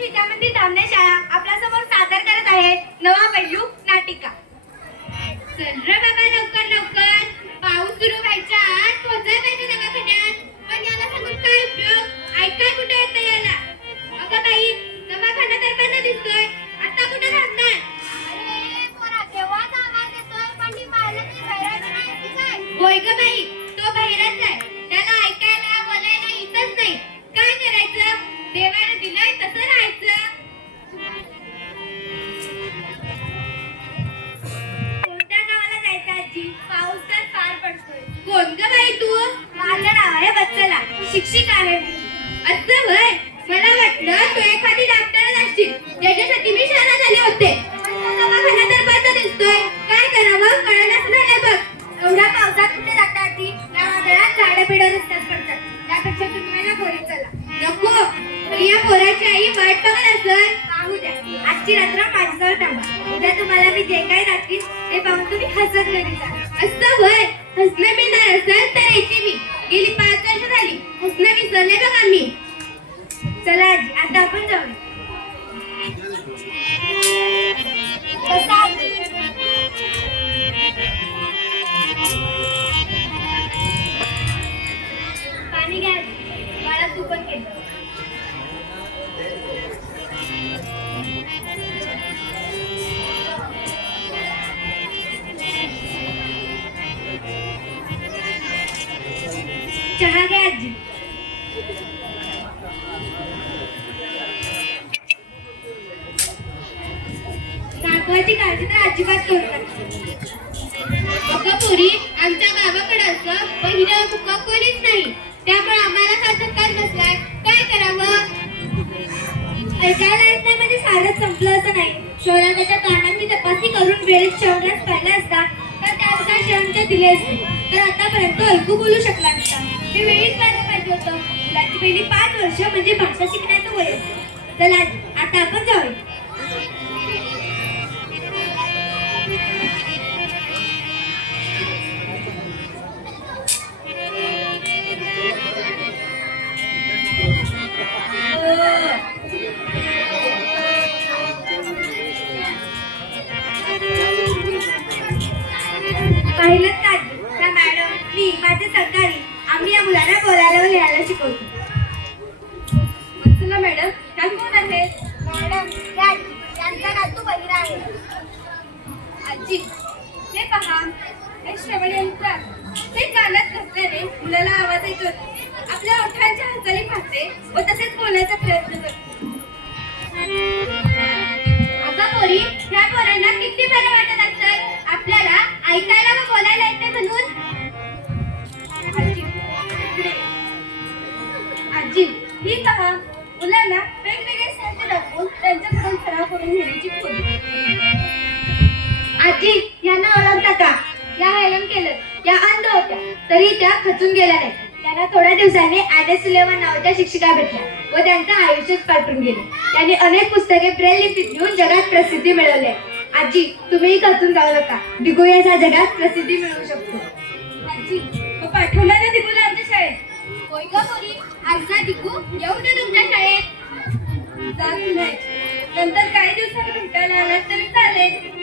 विद्यामंदिर धामणे शाळा आपल्यासमोर सादर करत आहे नवा पैलू नाटिका। चल रे बाबा लवकर लवकर, पाऊस सुरू व्हायच्या आत पोहोचायला पाहिजे दवाखान्यात। पण याला सांगून काय उपयोग, ऐकाय कुठे येतं याला। अगं बाई, दवाखाना तर बंद दिसतोय, आता कुठे थांबणार? अरे पोरा, केव्हाच आवाज येतोय, पण ही मालकी बैरागी नाही की काय? होय ग बाई, तो बहिराच आहे, त्याला ऐकायला बोलायला येतच नाही। काय करायचं, देवाने दिलंय तसं राहायचं। कोणत्या गावाला जायचं आजी, पाऊस तर फार पडतोय। कोण ग बाई तू? माझं नाव आहे वत्सला, शिक्षिका आहे मी। असं होय, मला वाटलं तू एखादी डॉक्टर असशील, ज्याच्यासाठी मी शाळा झाले होते। दवाखाना तर बंद दिसतोय, काय करावं कळेनाच झालंय बघ। एवढ्या पावसात कुठे जाता आजी, या वादळात झाडं बिडं रस्त्यात पडतात, त्यापेक्षा तुम्ही ना घरी चला। नको, प्रिया पोराची आई वाट बघत असेल, पाहू द्या। आजची रात्र माझ्याजवळ थांबा, उद्या तुम्हाला मी जे काही दाखवीन ते पाहून तुम्ही हसत घरी जा। असं होय, हसणं मिळणार असेल तर येते मी। गेली 5 वर्ष झाली हसणं विसरले बघ आम्ही। चला आजी, आता आपण जाऊया। पाणी घ्या बाळा, तू पण घे। चहा घ्या आजी। नागवाची काळजी तर अजिबात करू नका। अगं पोरी, आमच्या गावाकडे असं पहिलं मुका कोणीच नाही, त्यामुळे आम्हाला हा धक्काच बसलाय। काय करावं? ऐकायला येत नाही म्हणजे सारंच संपलं असं नाही। शहराच्या कानांनी तपासणी करून वेळेत शहरात पाहिला असता तर त्याचा शहरांच्या दिले असते, तर आतापर्यंत ऐकू बोलू शकला नसता। ते वेळीच पाहायला पाहिजे होतं। मुलाची पहिली 5 वर्ष म्हणजे भाषा शिकण्याचं वय असतं। चला आता आपण जाऊया। पाहिलं का, त्या मॅडम, मी, माझे सहकारी, आम्ही या मुलांना बोलायला व लिहायला शिकवतो। चला मॅडम, काय कोण आहे? मॅडम, यांचा नातू बहिरा आहे। आजी, हे पहा, हे श्रवण यंत्र, हे कानात घातल्याने मुलाला आवाज ऐकत, आपल्या ओठांच्या हालचाली पाहते व तसेच बोलायचा प्रयत्न करते। अगं पोरी, ह्या पोरांना किती बरं वाटत असेल आपल्याला ऐकायला व बोलायला येते म्हणून। आजी, ही पहा, मुलांना वेगवेगळे साहित्य दाखवून त्यांच्याकडून सराव करून घेण्याची खोली। आजी, यांना ओळखता का? या हेलन केलं, या अंध होत्या तरी त्या खचून गेल्या नाही। त्यांना थोड्या दिवसांनी ॲने सुलेमान नावाच्या शिक्षिका भेटल्या व त्यांचं आयुष्यच पाठवून गेले। त्यांनी अनेक पुस्तके ब्रेल लिपीत लिहून जगात प्रसिद्धी मिळवली आहे। आजी, तुम्हीही खचून जाऊ नका, दिगू या जगात प्रसिद्धी मिळवू शकतो। आजी, मग पाठवलं ना दिगूला आमच्या शाळेत? होय ग पोरी, आज ना दिकू येऊ दे तुमच्या शाळेत। जात नाही, नंतर काही दिवसांनी भेटायला आलात तरी चालेल।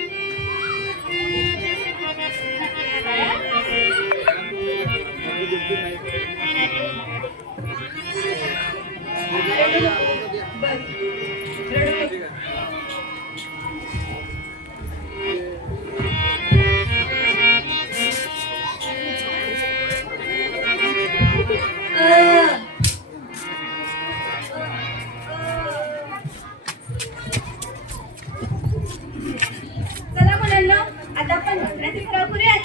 चला मुलांना, आता आपण दुसऱ्याची सराव करूयात।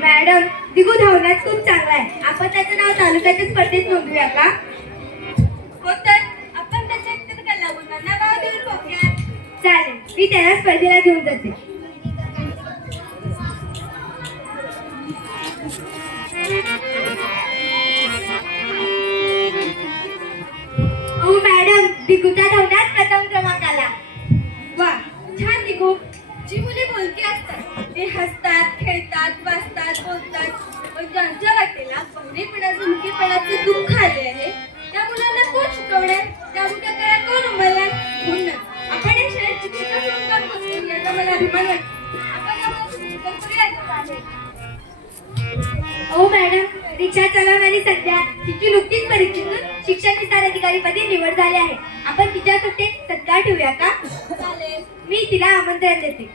मॅडम, दिगू धावण्यात खूप चांगला आहे, आपण त्याचं नाव तालुक्याच्या स्पर्धेत नोंदवूया का? हो तर, आपण त्याच्या चित्रकला गुणांना नाव देऊन बघूया। चालेल, मी त्याला स्पर्धेला घेऊन जाते। Oh, madam. दिगूचा धवनात प्रथम क्रमांक आला. वा, छान दिगू. जी मुले बोलकी असतात ते हसतात, खेळतात, वाचतात, बोलतात, पण ज्यांच्या वाटेला बहिरेपणाचं मुकीपणाचं दुःख आले आहे त्या मुलांना कोण शिकवणार? त्या मुख्या कळा कोण उमलणार? म्हणूनच आपण या शाळेत शिक्षिका म्हणून काम करतो याचा मला अभिमान वाटतो. आपण आम्हाला शिक्षिका करूया. ओ मॅडम, रिक्षा चालवणारी सध्या तिची नुकतीच परीक्षेतून शिक्षण विस्तार अधिकारी पदी निवड झाली आहे. आपण तिच्यासाठी सत्कार ठेवूया का? चालेल, मी तिला आमंत्रण देते.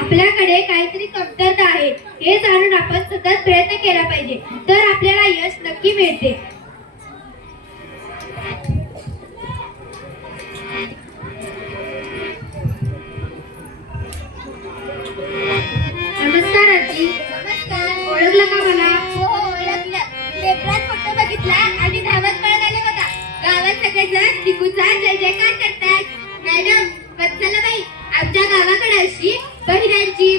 आपल्याकडे काहीतरी कमतरता आहे हे जाणून आपण सतत प्रयत्न केला पाहिजे, तर आपल्याला यश नक्की मिळते. नमस्कार आजी. नमस्कार. ओळखलं का मला? हो, ओळखलं. पेपरात फोटो बघितला आणि धावत पळत आले बघा. गावात सगळेजण दिगूचा जय जयकार करतात. मॅडम, वत्सलाबाई, आमच्या गावाकडे अशी बहिरांची